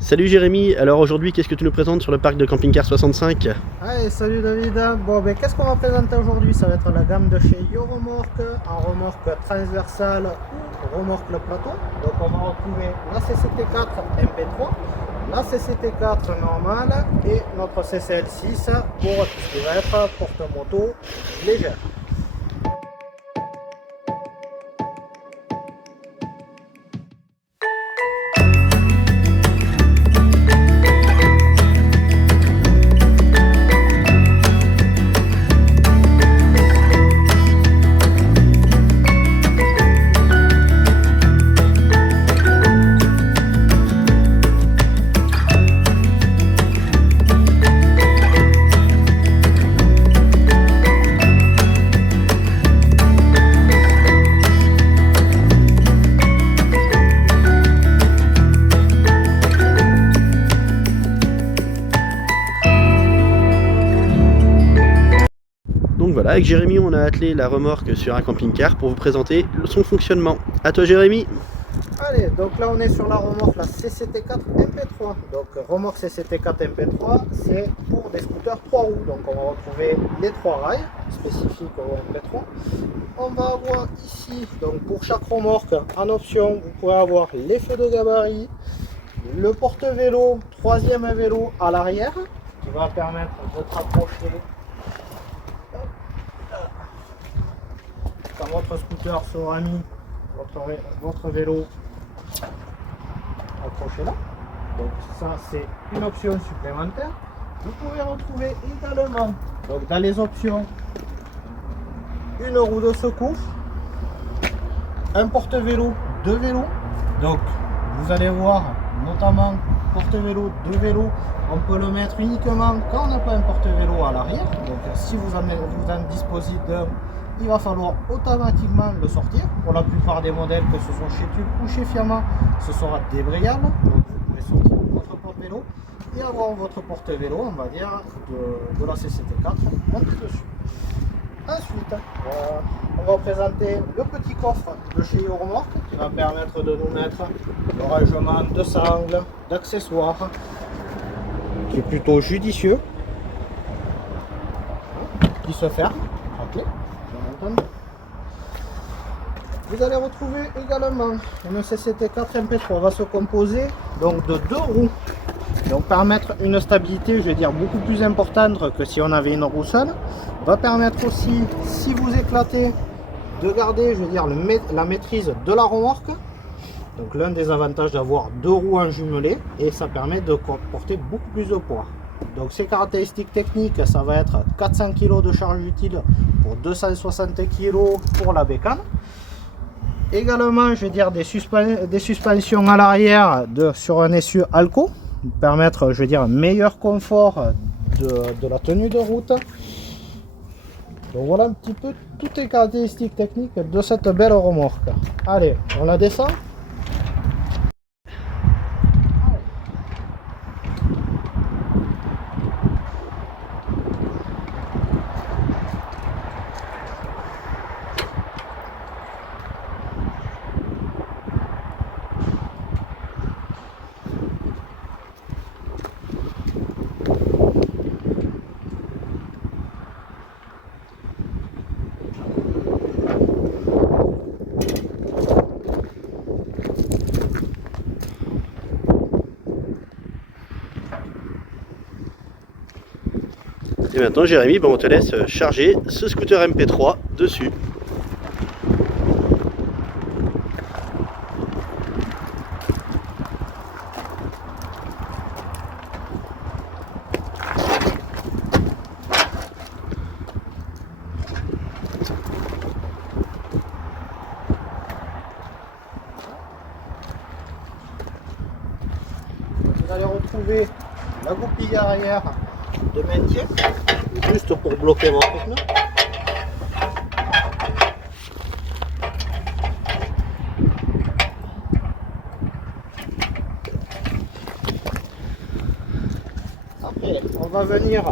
Salut Jérémy, alors aujourd'hui qu'est-ce que tu nous présentes sur le parc de camping-car 65? Allez, salut David. Bon, ben, qu'est-ce qu'on va présenter aujourd'hui? Ça va être la gamme de chez Euromorque en remorque transversale ou remorque le plateau. Donc, on va retrouver la CCT4 MP3, la CCT4 normale et notre CCL6 pour tout ce qui va être porte-moto légère. Donc voilà, avec Jérémy on a attelé la remorque sur un camping-car pour vous présenter son fonctionnement. À toi Jérémy. Allez, donc là on est sur la remorque, la CCT4 MP3. Donc remorque CCT4 MP3, c'est pour des scooters 3 roues. Donc on va retrouver les 3 rails spécifiques au MP3. On va avoir ici, donc pour chaque remorque, en option, vous pouvez avoir les feux de gabarit, le porte-vélo, troisième vélo à l'arrière, qui va permettre de te rapprocher quand votre scooter sera mis, votre vélo accroché là. Donc ça c'est une option supplémentaire. Vous pouvez retrouver également donc dans les options une roue de secours, un porte-vélo, deux vélos. Donc vous allez voir notamment porte-vélo, deux vélos, on peut le mettre uniquement quand on n'a pas un porte-vélo à l'arrière. Donc si vous en disposez d'un, il va falloir automatiquement le sortir. Pour la plupart des modèles, que ce soit chez Tube ou chez Fiamma, ce sera débrayable. Donc vous pouvez sortir votre porte-vélo et avoir votre porte-vélo, on va dire, de la CCT4 monté dessus. Ensuite, on va présenter le petit coffre de chez Euromorque qui va permettre de nous mettre le rangement de sangles, d'accessoires, qui est plutôt judicieux, qui se ferme à clé. Vous allez retrouver également une CCT4 MP3 va se composer donc de deux roues, donc permettre une stabilité, je vais dire, beaucoup plus importante que si on avait une roue seule. Va permettre aussi, si vous éclatez, de garder, je veux dire, la maîtrise de la remorque. Donc l'un des avantages d'avoir deux roues en jumelé, et ça permet de porter beaucoup plus de poids. Donc ces caractéristiques techniques, ça va être 400 kg de charge utile pour 260 kg pour la bécane. Également, je vais dire, des suspensions à l'arrière sur un essieu Alco, permettre, je veux dire, un meilleur confort de la tenue de route. Donc voilà un petit peu toutes les caractéristiques techniques de cette belle remorque. Allez, on la descend. Et maintenant Jérémy, on te laisse charger ce scooter MP3 dessus. Vous allez retrouver la goupille arrière de maintien, juste pour bloquer votre pneu. Après, on va venir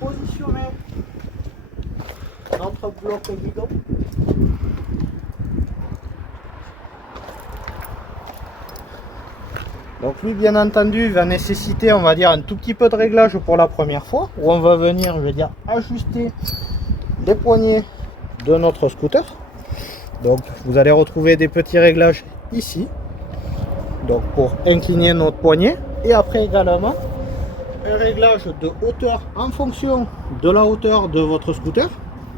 positionner notre bloc guidon. Donc lui, bien entendu, va nécessiter, on va dire, un tout petit peu de réglage pour la première fois, où on va venir, je vais dire, ajuster les poignées de notre scooter. Donc vous allez retrouver des petits réglages ici, donc pour incliner notre poignet, et après également un réglage de hauteur en fonction de la hauteur de votre scooter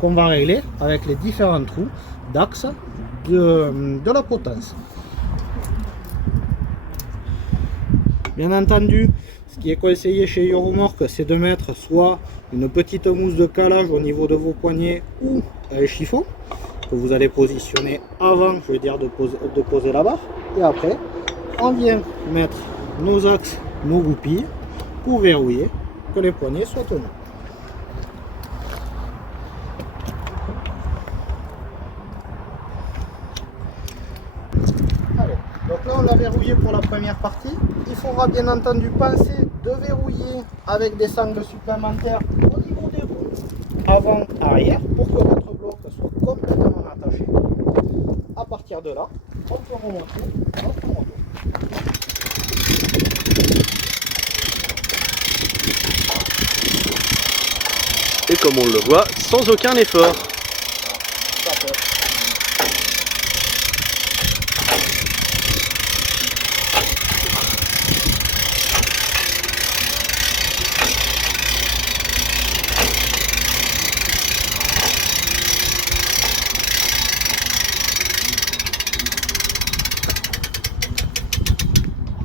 qu'on va régler avec les différents trous d'axe de la potence. Bien entendu, ce qui est conseillé chez Euromorque, c'est de mettre soit une petite mousse de calage au niveau de vos poignets ou un chiffon que vous allez positionner avant, je veux dire, de poser la barre. Et après, on vient mettre nos axes, nos goupilles pour verrouiller que les poignets soient tenus. Allez, donc là on l'a verrouillé pour la première partie. Il faudra bien entendu penser de verrouiller avec des sangles supplémentaires au niveau des roues avant-arrière pour que votre bloc soit complètement attaché. À partir de là, on peut remonter notre moto. Et comme on le voit, sans aucun effort.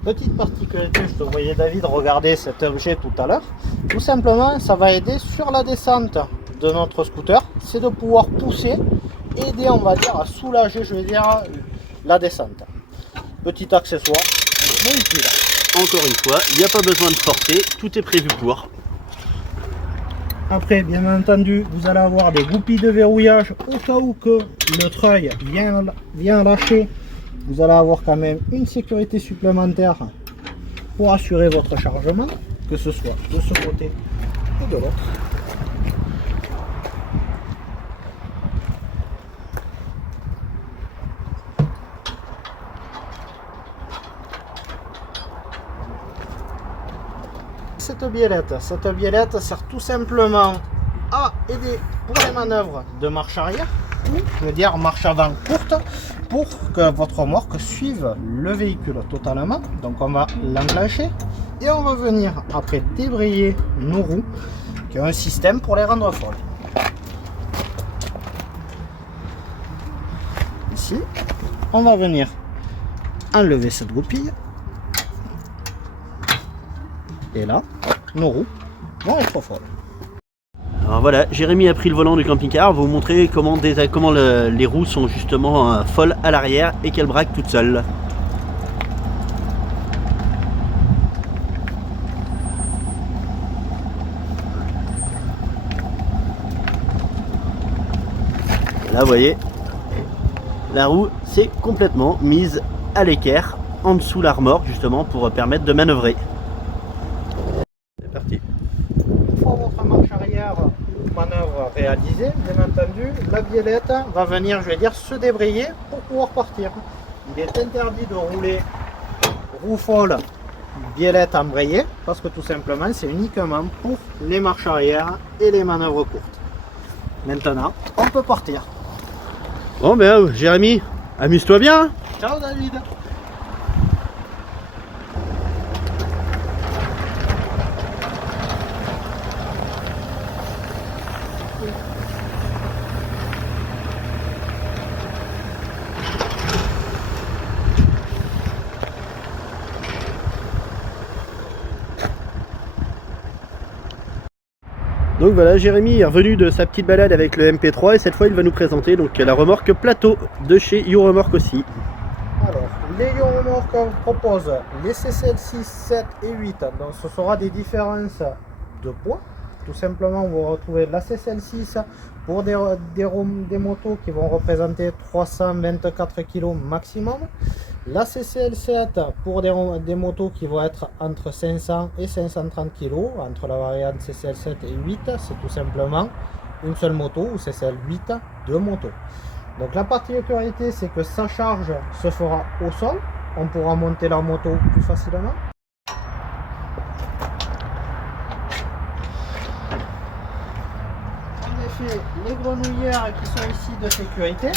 Petite particularité, je te voyais David regarder cet objet tout à l'heure. Tout simplement, ça va aider sur la descente de notre scooter, c'est de pouvoir pousser, aider, on va dire, à soulager, je vais dire, la descente. Petit accessoire, mais utile. Encore une fois, il n'y a pas besoin de forcer, tout est prévu pour. Après, bien entendu, vous allez avoir des goupilles de verrouillage au cas où que le treuil vient lâcher. Vous allez avoir quand même une sécurité supplémentaire pour assurer votre chargement, que ce soit de ce côté ou de l'autre. Cette biellette sert tout simplement à aider pour les manœuvres de marche arrière, ou je veux dire marche avant courte, pour que votre remorque suive le véhicule totalement. Donc on va l'enclencher et on va venir après débrayer nos roues qui ont un système pour les rendre folles. Ici, on va venir enlever cette goupille. Et là, nos roues vont être folles. Alors voilà, Jérémy a pris le volant du camping-car, vous montrer comment les roues sont justement folles à l'arrière et qu'elles braquent toutes seules. Là vous voyez, la roue s'est complètement mise à l'équerre en dessous la remorque justement pour permettre de manœuvrer. C'est parti. Pour votre marche arrière ou manœuvre réalisée, bien entendu, la biellette va venir, je vais dire, se débrayer pour pouvoir partir. Il est interdit de rouler roue folle, biellette embrayée, parce que tout simplement c'est uniquement pour les marches arrière et les manœuvres courtes. Maintenant, on peut partir. Bon ben Jérémy, amuse-toi bien. Ciao David. Donc voilà, Jérémy est revenu de sa petite balade avec le MP3 et cette fois il va nous présenter donc la remorque plateau de chez Euromorque aussi. Alors, les Euromorque proposent les CCL 6, 7 et 8, donc ce sera des différences de poids. Tout simplement, vous retrouvez la CCL 6 pour des motos qui vont représenter 324 kg maximum. La CCL 7 pour des motos qui vont être entre 500 et 530 kg. Entre la variante CCL 7 et 8, c'est tout simplement une seule moto, ou CCL 8, deux motos. Donc la particularité, c'est que sa charge se fera au sol, on pourra monter la moto plus facilement. En effet, les grenouillères qui sont ici de sécurité,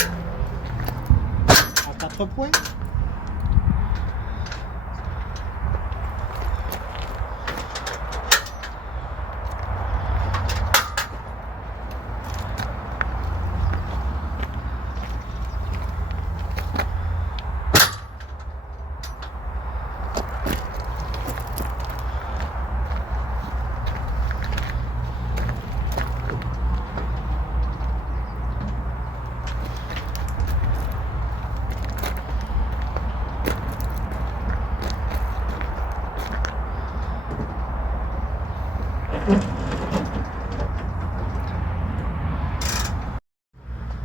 à 4 points.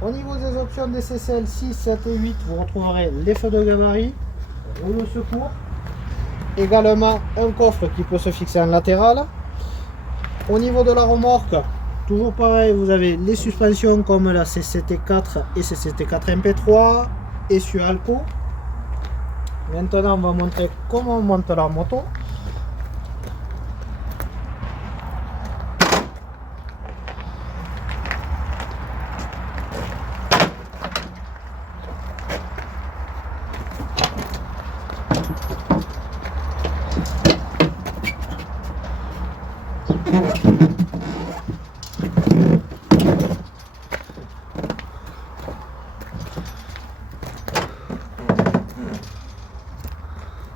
Au niveau des options des CCL 6, 7 et 8, vous retrouverez les feux de gabarit, roue de secours, également un coffre qui peut se fixer en latéral. Au niveau de la remorque, toujours pareil, vous avez les suspensions comme la CCT4 et CCT4 MP3, essieu Alco. Maintenant, on va montrer comment on monte la moto.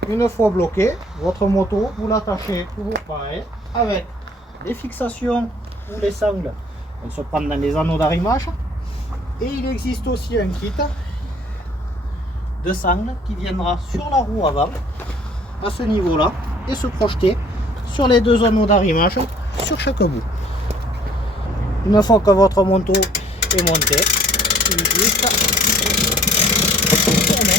Une fois bloqué, votre moto, vous l'attachez toujours pareil, avec les fixations ou les sangles. Elles se prennent dans les anneaux d'arrimage. Et il existe aussi un kit de sangles qui viendra sur la roue avant, à ce niveau-là, et se projeter sur les deux anneaux d'arrimage sur chaque bout. Une fois que votre moto est montée, il est juste tourner.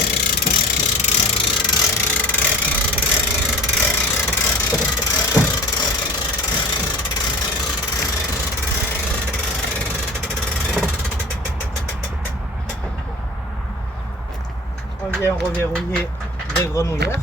On vient reverrouiller les grenouillères.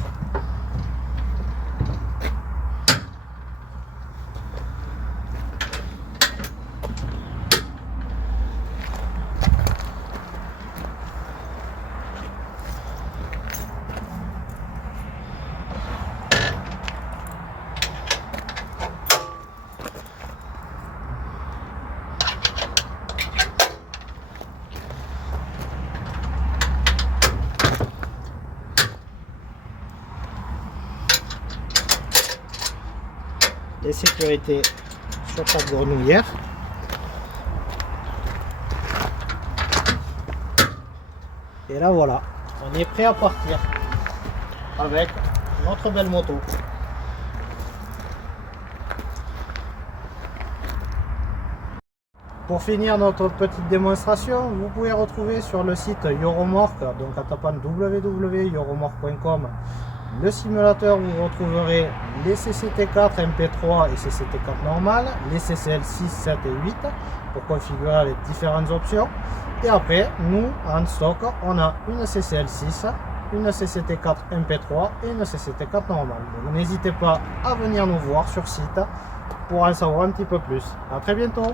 Les sécurités sur chaque grenouillère. Et là voilà, on est prêt à partir avec notre belle moto. Pour finir notre petite démonstration, vous pouvez retrouver sur le site Euromorque, donc en tapant www.euromorque.com, le simulateur où vous retrouverez les CCT4 MP3 et CCT4 normal, les CCL 6, 7 et 8 pour configurer avec différentes options. Et après, nous, en stock, on a une CCL 6, une CCT4 MP3 et une CCT4 normal. Donc n'hésitez pas à venir nous voir sur site pour en savoir un petit peu plus. A très bientôt.